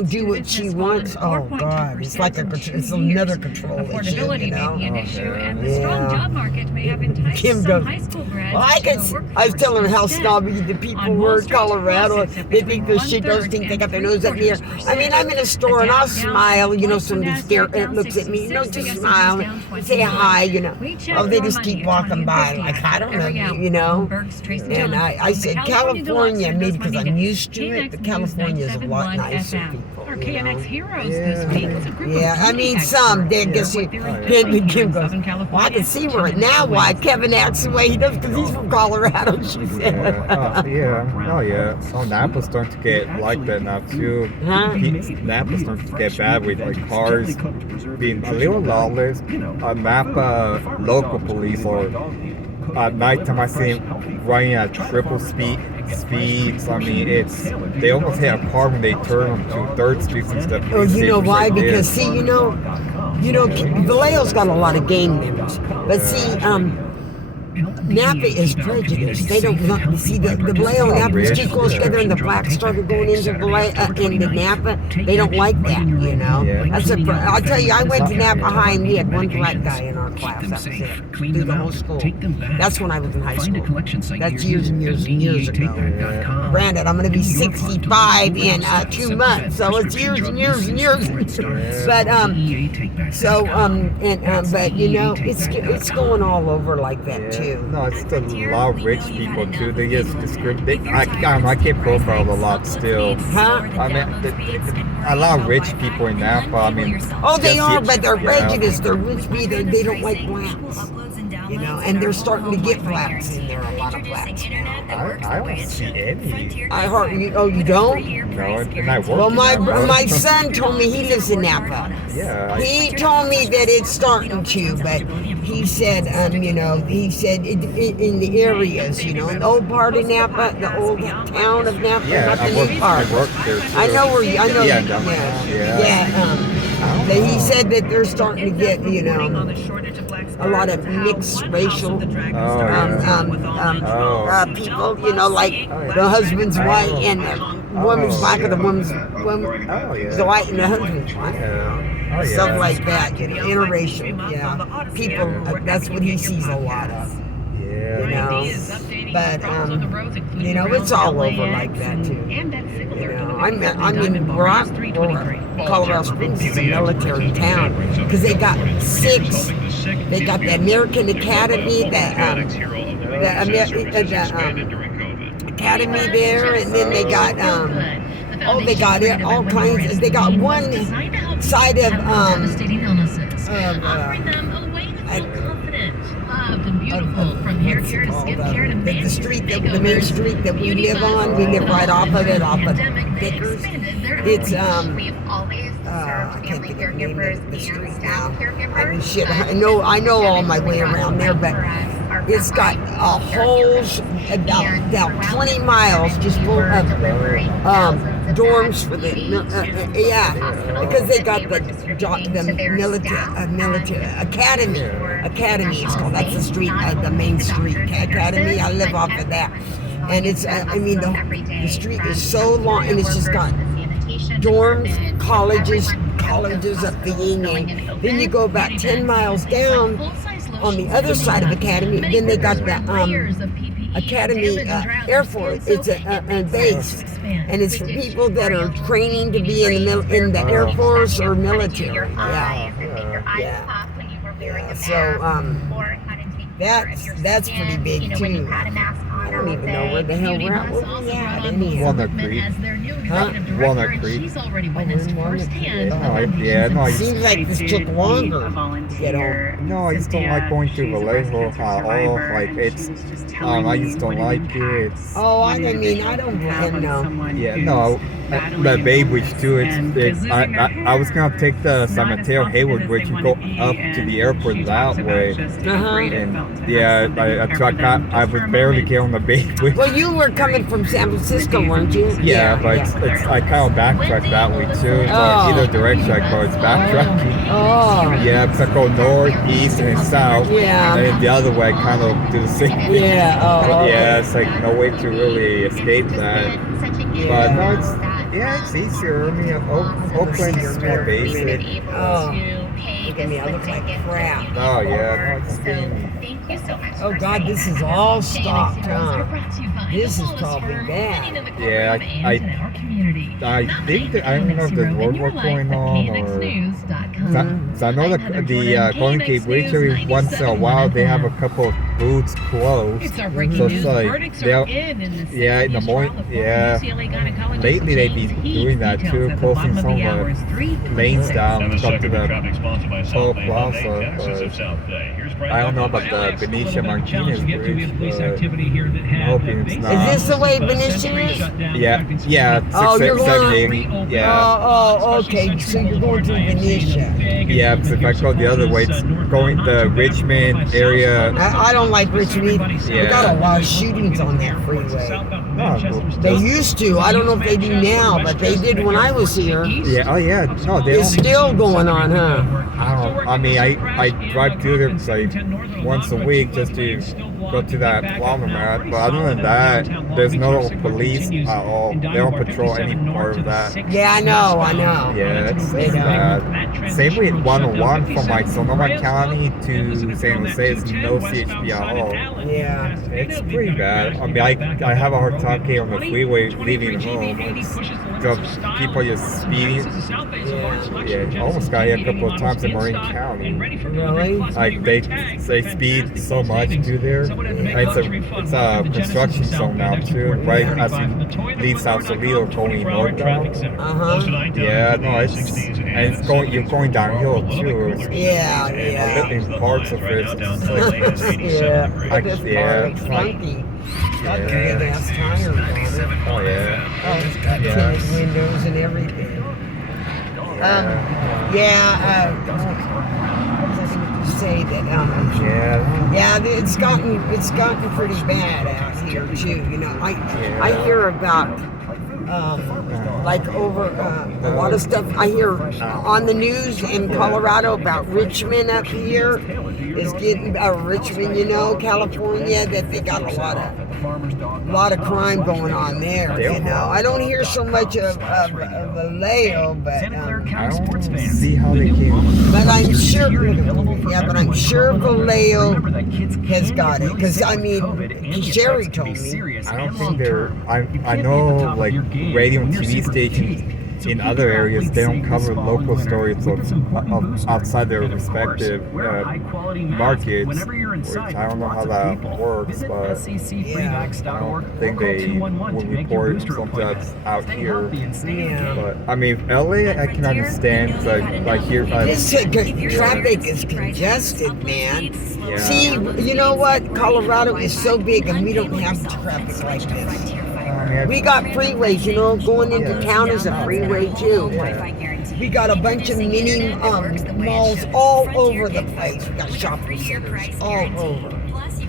don't do what she wants, oh God, it's like it's another control issue, Affordability you know? may be an issue, and the strong job market may have enticed Kim some goes, high school grads well, I was telling her how snobby the people were in Colorado. They think they're chicos, think they got their nose up in the air. I mean, I'm in a store and I'll smile, you know, somebody looks at me, you know, just smile and say hi, you know. Oh, they just keep walking by like, I don't know, you know. And I said, California, maybe because I'm used to it, but California is a lot nicer people. Our KMX heroes this week was a group Yeah, of I mean, some, they guess you, Kim goes, well, I can see where now why Kevin acts the way he does because he's from Colorado, she said. So Napa's starting to get like that now too. Napa's starting to get bad with like cars being a little lawless. Napa local police or at nighttime I see them running at triple speeds. I mean, they almost hit a car when they turn them to third streets and stuff. Oh, you know why? Because see, you know, Vallejo's got a lot of gang members, but see, Napa is prejudiced. They don't see the Vallejo and Napa was too close together, and the blacks started going into into Napa. They don't like that, you know. I'll tell you, I went to Napa High and we had one black guy in our class. That was it. Through the whole school. That's when I was in high school. That's years and years and years ago. Granted, I'm going to be 65 in 2 months, so it's years and years and years. But but you know, it's going all over like that too. No, it's a lot of rich people too. They just discriminate. I can't profile a lot still. Huh? I mean, a lot of rich people in Napa. I mean, oh, they are, but they're prejudiced. They're rich people. They don't like blacks. You know, and they're starting to get blacks in there. A lot of blacks. I don't see any. I heard you. Oh, you don't? No, and I work. Well, my son told me he lives in Napa. Yeah. He told me that it's starting to, but he said, you know, he said in the areas, you know, in the old part of Napa, the old town of Napa, not the new part. I work there too. I know where you. I know. That he said that they're starting to get, you know, a lot of mixed racial people, you know, like the husband's white and the woman's black, or the woman's white and the husband's white. Stuff like that, you know, interracial, people, that's what he sees a lot of. You know, but you know, it's all over like that too. You know, I'm in Colorado Springs is a military town because they got 6. They got the American Academy, the Academy there, and then they got they got all kinds. They got one side of the street, the main street that we live on. We live right off of it, off of Vickers. It's I can't think of the name of the street now. I mean, shit, I know all my way around there, but it's got a whole about 20 miles just full of dorms for the because they got the military academy it's called. That's the street, the main street academy. I live off of that, and it's I mean the street is so long, and it's just got dorms, colleges up the yin yang. Then you go about 10 miles down on the other side of Academy. Then they got the Academy Air Force. It's a base, and it's for people that are training to be in the Air Force or military. So that's pretty big too. I don't even know where the hell we're at. Where we at anyhow? Walnut Creek. Huh? Walnut Creek. Seems like this took longer to get home. No, I just don't like going to Vallejo at all. Like it's, I just don't like it. Oh, I mean, I don't blame them. Yeah, no. The Bay Bridge too. I was gonna take the San Mateo Hayward Bridge and go up to the airport that way. And I was barely getting on the Bay Bridge. Well, you were coming from San Francisco, weren't you? Yeah, but I kind of backtracked that way too. So either direction I go, it's backtracking. Oh. Yeah, because I go north, east, and south. Yeah. And then the other way, I kind of do the same thing. Yeah. Oh. Yeah, it's like no way to really escape that. Yeah. But no, Yeah, it's easier. I mean, Oakland is more basic. Oh, look at me, I look like crap. Oh yeah, no, it's been. Thank you so much. Oh God, this is all stopped, huh? This is probably bad. Yeah, I think that, I don't know if there's road work going on or. So I know the Golden Gate Bridge every once in a while they have a couple of booths closed. It's our So breaking it's news. like Verdicts they'll, are in the yeah, in the morning, yeah. Lately they've been doing that too, closing some of the lanes down up to the Toll Plaza. But I don't know about the Benicia Martinez Bridge, but I'm hoping it's not. Is this the way Benicia is? Yeah, Oh, you're going. 670, yeah. Oh, okay. So you're going to Benicia. Yeah, because if I go the other way, it's going the Richmond area. I don't like Richmond. We Yeah. got a lot of shootings on that freeway. Oh, They used to. I don't know if they do now, but they did when I was here. yeah, oh yeah, no, they It's don't. still going on, huh? I mean, I drive through there like once a week just to go to that laundromat. But other than that, there's no police at all. They don't patrol any part of that. Yeah, I know. Yeah, it's They don't. bad. Same with 101 from like Sonoma County to San Jose. It's no CHP at all. Yeah. It's pretty bad. I mean, I have a hard time getting on the freeway leaving home. It's just people just speeding. Yeah, I almost got hit a couple of times in Marin County. Really? Like they speed so much through there. And it's a construction zone now too. Right as you leave South Toledo going northbound. Yeah, no, it's going. You're going downhill too. It's, Yeah. in parts of it. It's like, Yeah. This yeah, car looks like- funky. It's got the big ass tires on it. oh yeah. Oh, it's got Yeah. tinted windows and everything. I was going to say that, Yeah. it's gotten pretty bad out here too. You know, I hear about like over a lot of stuff. I hear on the news in Colorado about Richmond up here is getting Richmond, you know, California, that they got a lot of crime going on there. You know, I don't hear so much of Vallejo, but I don't see how they can. but I'm sure, but I'm sure Vallejo has got it. Because, I mean, Sherry told me. I don't think they're. I know like radio and TV stations in other areas they don't cover local stories of outside their respective markets. Which I don't know how that works, but I don't think they will report something that's out here. But I mean, LA, I can understand because I hear. This traffic is congested, man. Yeah. See, you know what? Colorado is so big and we don't have traffic like this. We got freeways, you know, going into town is a freeway too. We got a bunch of mini malls all over the place. We got shopping centers all over.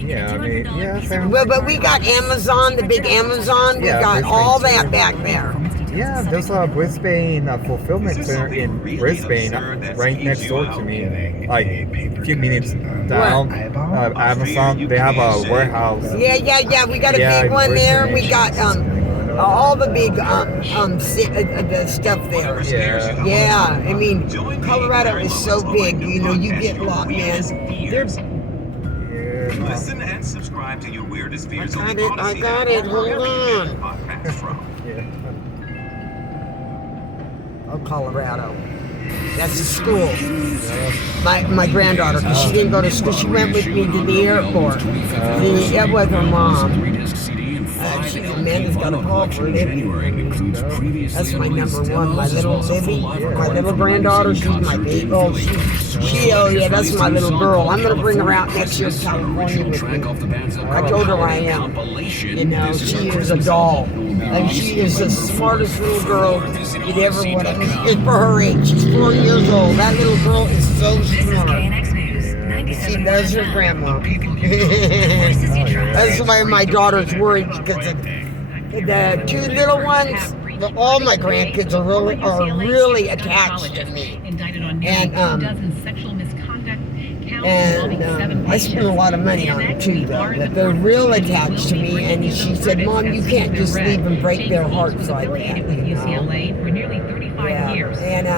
Yeah, I mean, yeah. But we got Amazon, the big Amazon. We got all that back there. Yeah, there's a Brisbane fulfillment center in Brisbane right next door to me. Like a few minutes down. Amazon, they have a warehouse. Yeah. We got a big one there. We got all the big the stuff there. Yeah. Yeah, I mean, Colorado is so big. You know, you get lost, man. There's. Listen and subscribe to your weirdest fears. I got it. Hold on. Yeah. Oh, Colorado. That's the school. My granddaughter, because she didn't go to school. She went with me to the airport. That was her mom. Amanda's got a call for Libby. That's my number one. My little Libby, my little granddaughter, she's my baby. Oh, that's my little girl. I'm going to bring her out next year to California with me. I told her I am. You know, she is a doll. And she is the smartest little girl you'd ever want to meet. For her age, she's 4 years old. That little girl is so smart. She loves her grandma. That's why my daughter's worried, because the two little ones, all my grandkids are really attached to me. And And I spent a lot of money on them too, though. But they're real attached to me. And she said, Mom, you can't just leave and break their hearts like that. UCLA for nearly 35 years. And